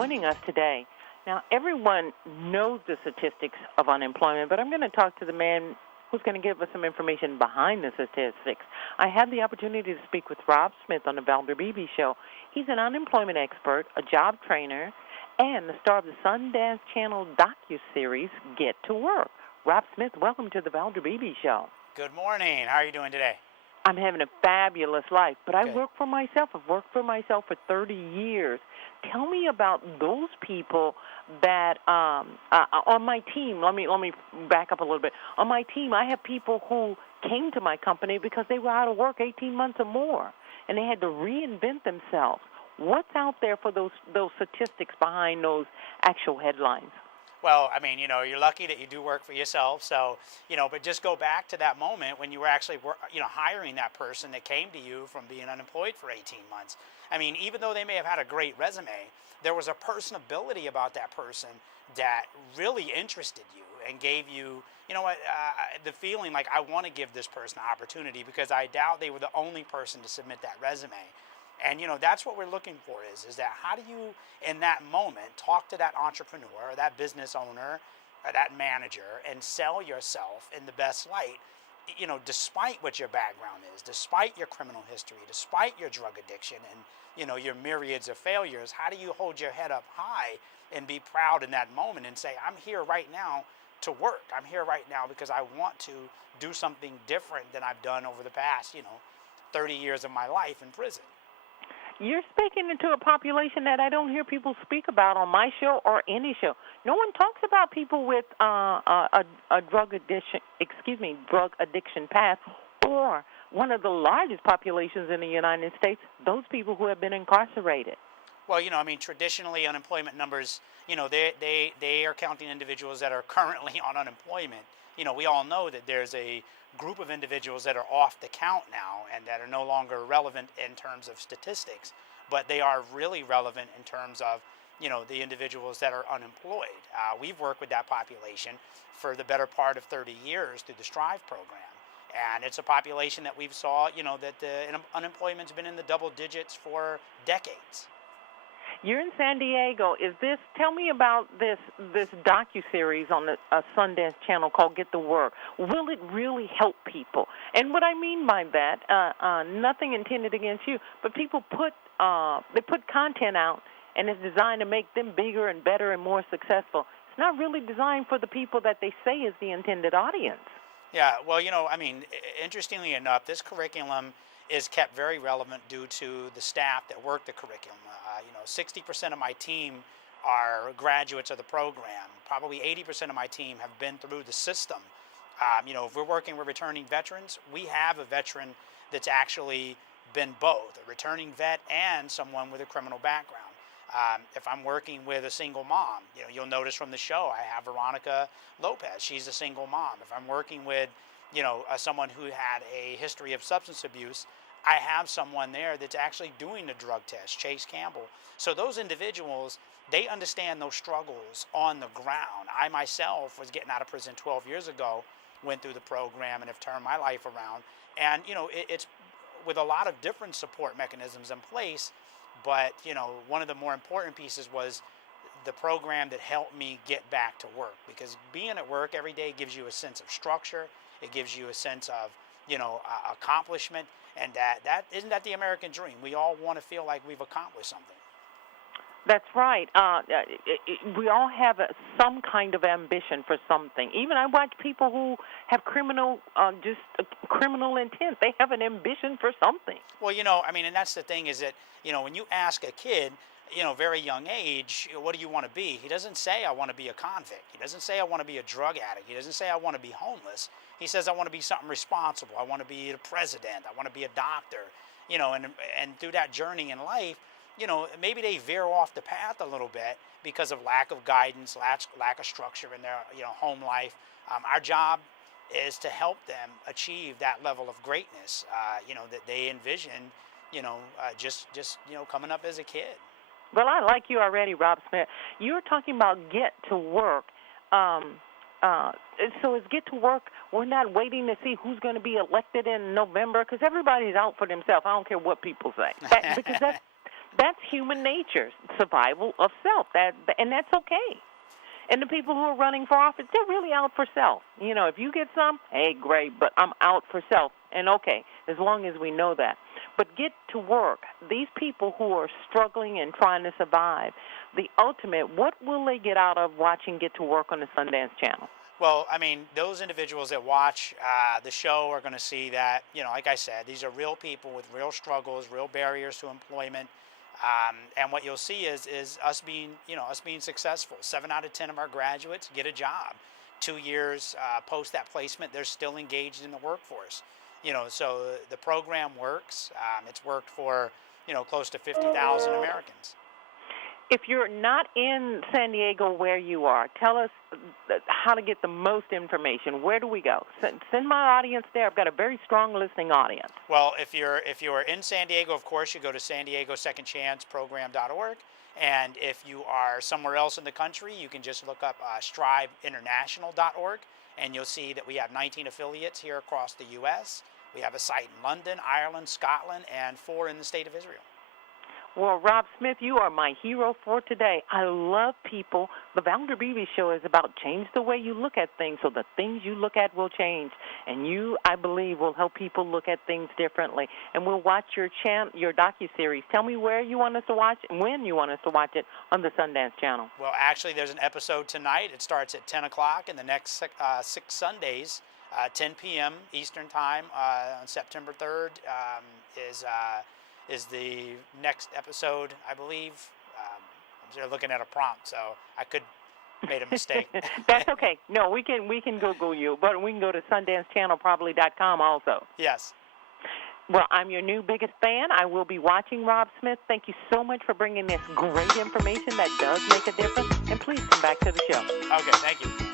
joining us today. Now, everyone knows the statistics of unemployment, but I'm going to talk to the man who's going to give us some information behind the statistics. I had the opportunity to speak with Rob Smith on the Valder Beebe show. He's an unemployment expert, a job trainer, and the star of the Sundance Channel docuseries, Get to Work. Rob Smith, welcome to the Valder Beebe show. Good morning. How are you doing today? I'm having a fabulous life, but I Good. work for myself. I've worked for myself for 30 years. Tell me about those people that on my team. Let me back up a little bit. On my team, I have people who came to my company because they were out of work 18 months or more, and they had to reinvent themselves. What's out there for those statistics behind those actual headlines? Well, I mean, you're lucky that you do work for yourself. So, but just go back to that moment when you were actually, hiring that person that came to you from being unemployed for 18 months. I mean, even though they may have had a great resume, there was a personability about that person that really interested you and gave you, the feeling like I want to give this person an opportunity because I doubt they were the only person to submit that resume. And, that's what we're looking for is that how do you, in that moment, talk to that entrepreneur, or that business owner, or that manager, and sell yourself in the best light, despite what your background is, despite your criminal history, despite your drug addiction and, your myriads of failures. How do you hold your head up high and be proud in that moment and say, I'm here right now to work. I'm here right now because I want to do something different than I've done over the past, 30 years of my life in prison. You're speaking into a population that I don't hear people speak about on my show or any show. No one talks about people with a drug addiction past, or one of the largest populations in the United States, those people who have been incarcerated. Well, traditionally unemployment numbers, they are counting individuals that are currently on unemployment. We all know that there's a group of individuals that are off the count now and that are no longer relevant in terms of statistics, but they are really relevant in terms of, the individuals that are unemployed. We've worked with that population for the better part of 30 years through the Strive program. And it's a population that we've saw, that the unemployment's been in the double digits for decades. You're in San Diego. Tell me about this docuseries on the Sundance Channel called Get to Work. Will it really help people? And what I mean by that, nothing intended against you, but people put content out, and it's designed to make them bigger and better and more successful. It's not really designed for the people that they say is the intended audience. Yeah, well, interestingly enough, this curriculum is kept very relevant due to the staff that work the curriculum. 60% of my team are graduates of the program. Probably 80% of my team have been through the system. If we're working with returning veterans, we have a veteran that's actually been both, a returning vet and someone with a criminal background. If I'm working with a single mom, you'll notice from the show, I have Veronica Lopez. She's a single mom. If I'm working with, someone who had a history of substance abuse, I have someone there that's actually doing the drug test, Chase Campbell. So those individuals, they understand those struggles on the ground. I myself was getting out of prison 12 years ago, went through the program and have turned my life around. And, it's with a lot of different support mechanisms in place. But, one of the more important pieces was the program that helped me get back to work. Because being at work every day gives you a sense of structure. It gives you a sense of, accomplishment. And that isn't that the American dream? We all want to feel like we've accomplished something. That's right. We all have some kind of ambition for something. Even I watch people who have criminal intent. They have an ambition for something. Well, and that's the thing is that, when you ask a kid, very young age, what do you want to be? He doesn't say, I want to be a convict. He doesn't say, I want to be a drug addict. He doesn't say, I want to be homeless. He says, I want to be something responsible. I want to be the president. I want to be a doctor. And through that journey in life, maybe they veer off the path a little bit because of lack of guidance, lack of structure in their, home life. Our job is to help them achieve that level of greatness, that they envisioned, just coming up as a kid. Well, I like you already, Rob Smith. You were talking about Get to Work. So is Get to Work, we're not waiting to see who's going to be elected in November, because everybody's out for themselves. I don't care what people say. That's human nature, survival of self. And that's okay. And the people who are running for office, they're really out for self. You know, if you get some, hey, great, but I'm out for self. And okay, as long as we know that. But get to work. These people who are struggling and trying to survive, the ultimate, what will they get out of watching Get to Work on the Sundance Channel? Well, I mean, those individuals that watch the show are going to see that, you know, like I said, these are real people with real struggles, real barriers to employment. And what you'll see is us being successful. 7 out of 10 of our graduates get a job. 2 years post that placement, they're still engaged in the workforce. You know, so the program works. It's worked for, you know, close to 50,000 Americans. If you're not in San Diego where you are, tell us how to get the most information. Where do we go? Send my audience there. I've got a very strong listening audience. Well, if you're in San Diego, of course, you go to San Diego Second Chance Program.org. And if you are somewhere else in the country, you can just look up striveinternational.org, and you'll see that we have 19 affiliates here across the U.S. We have a site in London, Ireland, Scotland, and 4 in the state of Israel. Well, Rob Smith, you are my hero for today. I love people. The Valder Beebe Show is about change the way you look at things, so the things you look at will change. And you, I believe, will help people look at things differently. And we'll watch your docuseries. Tell me where you want us to watch and when you want us to watch it on the Sundance Channel. Well, actually, there's an episode tonight. It starts at 10 o'clock, and the next 6 Sundays, 10 p.m. Eastern Time on September 3rd is the next episode, I believe. They're looking at a prompt, so I could made a mistake. That's okay. No, we can Google you, but we can go to SundanceChannelProbably.com also. Yes. Well, I'm your new biggest fan. I will be watching Rob Smith. Thank you so much for bringing this great information that does make a difference. And please come back to the show. Okay, thank you.